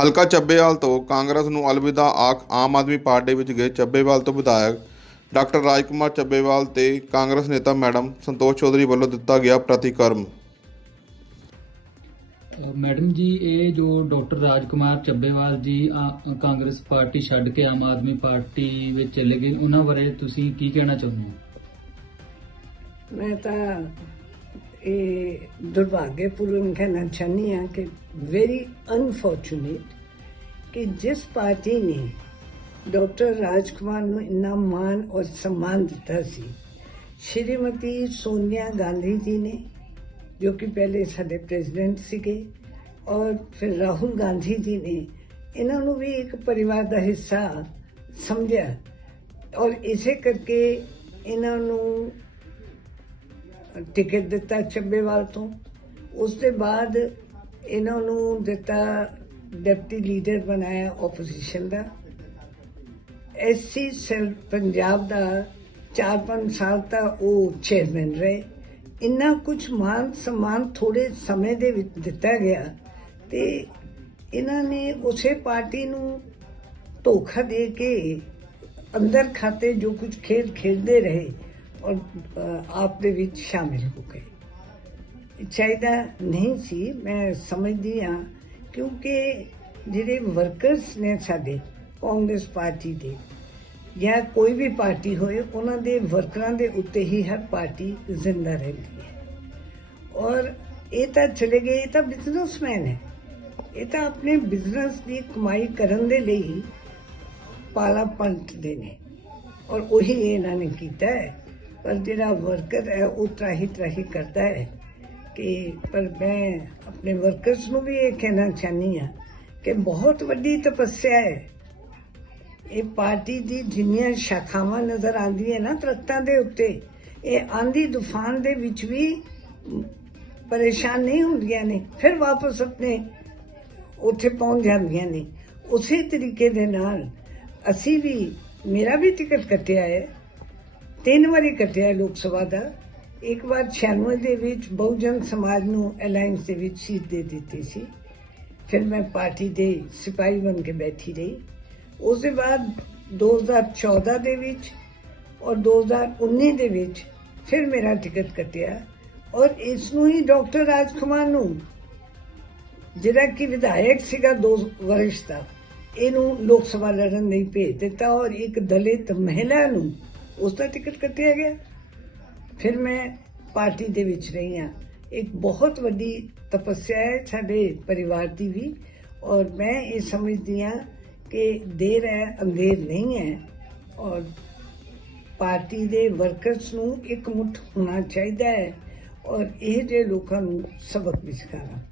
ਹਲਕਾ ਚੱਬੇਵਾਲ ਤੋਂ ਕਾਂਗਰਸ ਨੂੰ ਅਲਵਿਦਾ ਆਖ ਆਮ ਆਦਮੀ ਪਾਰਟੀ ਵਿੱਚ ਗਏ ਚੱਬੇਵਾਲ ਤੋਂ ਵਿਧਾਇਕ ਡਾਕਟਰ ਰਾਜਕੁਮਾਰ ਚੱਬੇਵਾਲ ਤੇ ਕਾਂਗਰਸ ਨੇਤਾ ਮੈਡਮ ਸੰਤੋਸ਼ ਚੌਧਰੀ ਵੱਲੋਂ ਦਿੱਤਾ ਗਿਆ ਪ੍ਰਤੀਕਰਮ। ਮੈਡਮ ਜੀ ਇਹ ਜੋ ਡਾਕਟਰ ਰਾਜਕੁਮਾਰ ਚੱਬੇਵਾਲ ਜੀ ਆ- ਕਾਂਗਰਸ ਪਾਰਟੀ ਛੱਡ ਕੇ ਆਮ ਆਦਮੀ ਪਾਰਟੀ ਵਿੱਚ ਚਲੇ ਗਏ ਉਹਨਾਂ ਬਾਰੇ ਤੁਸੀਂ ਕੀ ਕਹਿਣਾ ਚਾਹੁੰਦੇ ਹੋ? ਮੈਂ ਤਾਂ ਇਹ ਦੁਰਭਾਗਯਪੂਰਨ ਕਹਿਣਾ ਚਾਹੁੰਦੀ ਹਾਂ ਕਿ ਵੈਰੀ ਅਨਫੋਰਚੂਨੇਟ ਕਿ ਜਿਸ ਪਾਰਟੀ ਨੇ ਡਾਕਟਰ ਰਾਜਕੁਮਾਰ ਨੂੰ ਇੰਨਾ ਮਾਣ ਔਰ ਸਨਮਾਨ ਦਿੱਤਾ ਸੀ, ਸ਼੍ਰੀਮਤੀ ਸੋਨੀਆ ਗਾਂਧੀ ਜੀ ਨੇ, ਜੋ ਕਿ ਪਹਿਲੇ ਸਾਡੇ ਪ੍ਰੈਜ਼ੀਡੈਂਟ ਸੀਗੇ ਔਰ ਫਿਰ ਰਾਹੁਲ ਗਾਂਧੀ ਜੀ ਨੇ ਇਹਨਾਂ ਨੂੰ ਵੀ ਇੱਕ ਪਰਿਵਾਰ ਦਾ ਹਿੱਸਾ ਸਮਝਿਆ ਔਰ ਇਸੇ ਕਰਕੇ ਇਹਨਾਂ ਨੂੰ ਟਿਕਟ ਦਿੱਤਾ ਛੱਬੇਵਾਲ ਤੋਂ। ਉਸ ਦੇ ਬਾਅਦ ਇਹਨਾਂ ਨੂੰ ਦਿੱਤਾ ਡਿਪਟੀ ਲੀਡਰ ਬਣਾਇਆ ਆਪੋਜੀਸ਼ਨ ਦਾ। ਐਸਸੀ ਸੈਲ ਪੰਜਾਬ ਦਾ 4-5 ਸਾਲ ਤੱਕ ਉਹ ਚੇਅਰਮੈਨ ਰਹੇ। ਇੰਨਾ ਕੁਝ ਮਾਨ ਸਨਮਾਨ ਥੋੜੇ ਸਮੇਂ ਦੇ ਵਿੱਚ ਦਿੱਤਾ ਗਿਆ ਤੇ ਇਹਨਾਂ ਨੇ ਉਸੇ ਪਾਰਟੀ ਨੂੰ ਧੋਖਾ ਦੇ ਕੇ ਅੰਦਰ ਖਾਤੇ ਜੋ ਕੁਝ ਖੇਡ ਖੇਡਦੇ ਰਹੇ। ਔਰ ਆਪ ਦੇ ਵਿੱਚ ਸ਼ਾਮਿਲ ਹੋ ਗਏ। ਚਾਹੀਦਾ ਨਹੀਂ ਸੀ, ਮੈਂ ਸਮਝਦੀ ਹਾਂ, ਕਿਉਂਕਿ ਜਿਹੜੇ ਵਰਕਰਸ ਨੇ ਸਾਡੇ, ਕਾਂਗਰਸ ਪਾਰਟੀ ਦੇ, ਜਾਂ ਕੋਈ ਵੀ ਪਾਰਟੀ ਹੋਏ, ਉਹਨਾਂ ਦੇ ਵਰਕਰਾਂ ਦੇ ਉੱਤੇ ਹੀ ਹਰ ਪਾਰਟੀ ਜ਼ਿੰਦਾ ਰਹਿੰਦੀ ਹੈ। ਔਰ ਇਹ ਤਾਂ ਚਲੇ ਗਏ, ਇਹ ਤਾਂ ਬਿਜ਼ਨਸਮੈਨ ਹੈ। ਇਹ ਤਾਂ ਆਪਣੇ ਬਿਜ਼ਨਸ ਦੀ ਕਮਾਈ ਕਰਨ ਦੇ ਲਈ ਪਾਲਾ ਪੰਟਦੇ ਨੇ। ਔਰ ਉਹੀ ਇਹਨਾਂ ਨੇ ਕੀਤਾ ਹੈ। ਪਰ ਜਿਹੜਾ ਵਰਕਰ ਹੈ, ਉਹ ਤਰਾਹੀ ਤਰਾਹੀ ਕਰਦਾ ਹੈ ਕਿ ਪਰ ਮੈਂ ਆਪਣੇ ਵਰਕਰਸ ਨੂੰ ਵੀ ਇਹ ਕਹਿਣਾ ਚਾਹਨੀ ਹਾਂ ਕਿ ਬਹੁਤ ਵੱਡੀ ਤਪੱਸਿਆ ਹੈ। ਇਹ ਪਾਰਟੀ ਦੀ ਜਿੰਨੀਆਂ ਸ਼ਾਖਾਵਾਂ ਨਜ਼ਰ ਆਉਂਦੀਆਂ ਨਾ ਦਰਖਤਾਂ ਦੇ ਉੱਤੇ, ਇਹ ਆਂਦੀ ਤੂਫਾਨ ਦੇ ਵਿੱਚ ਵੀ ਪਰੇਸ਼ਾਨ ਨਹੀਂ ਹੁੰਦੀਆਂ ਨੇ, ਫਿਰ ਵਾਪਸ ਆਪਣੇ ਉੱਥੇ ਪਹੁੰਚ ਜਾਂਦੀਆਂ ਨੇ। ਉਸੇ ਤਰੀਕੇ ਦੇ ਨਾਲ ਅਸੀਂ ਵੀ, ਮੇਰਾ ਵੀ ਟਿਕਟ ਕੱਟਿਆ ਹੈ। ਤਿੰਨ ਵਾਰੀ ਕੱਟਿਆ ਲੋਕ ਸਭਾ ਦਾ। ਇੱਕ ਵਾਰ 96 ਦੇ ਵਿੱਚ ਬਹੁਜਨ ਸਮਾਜ ਨੂੰ ਅਲਾਈਅੰਸ ਦੇ ਵਿੱਚ ਸੀਟ ਦੇ ਦਿੱਤੀ ਸੀ। ਫਿਰ ਮੈਂ ਪਾਰਟੀ ਦੇ ਸਿਪਾਹੀ ਬਣ ਕੇ ਬੈਠੀ ਰਹੀ। ਉਸ ਦੇ ਬਾਅਦ 2014 ਦੇ ਵਿੱਚ ਔਰ 2019 ਦੇ ਵਿੱਚ ਫਿਰ ਮੇਰਾ ਟਿਕਟ ਕੱਟਿਆ। ਔਰ ਇਸ ਨੂੰ ਹੀ ਡਾਕਟਰ ਰਾਜ ਕੁਮਾਰ ਨੂੰ, ਜਿਹੜਾ ਕਿ ਵਿਧਾਇਕ ਸੀਗਾ ਦੋ ਵਰਸ਼ ਦਾ, ਇਹਨੂੰ ਲੋਕ ਸਭਾ ਲੜਨ ਨਹੀਂ ਭੇਜ ਦਿੱਤਾ ਔਰ ਇੱਕ ਦਲਿਤ ਮਹਿਲਾ ਨੂੰ ਉਸ ਦਾ ਟਿਕਟ ਕੱਟਿਆ ਗਿਆ। ਫਿਰ ਮੈਂ ਪਾਰਟੀ ਦੇ ਵਿੱਚ ਰਹੀ ਹਾਂ। ਇੱਕ ਬਹੁਤ ਵੱਡੀ ਤਪੱਸਿਆ ਹੈ ਸਾਡੇ ਪਰਿਵਾਰ ਦੀ ਵੀ ਔਰ ਮੈਂ ਇਹ ਸਮਝਦੀ ਹਾਂ ਕਿ ਦੇਰ ਹੈ, ਅੰਧੇਰ ਨਹੀਂ ਹੈ ਔਰ ਪਾਰਟੀ ਦੇ ਵਰਕਰਸ ਨੂੰ ਇੱਕ ਮੁੱਠ ਹੋਣਾ ਚਾਹੀਦਾ ਹੈ ਔਰ ਇਹ ਜੇ ਲੋਕਾਂ ਨੂੰ ਸਬਕ ਵੀ ਸਿਖਾਉਣਾ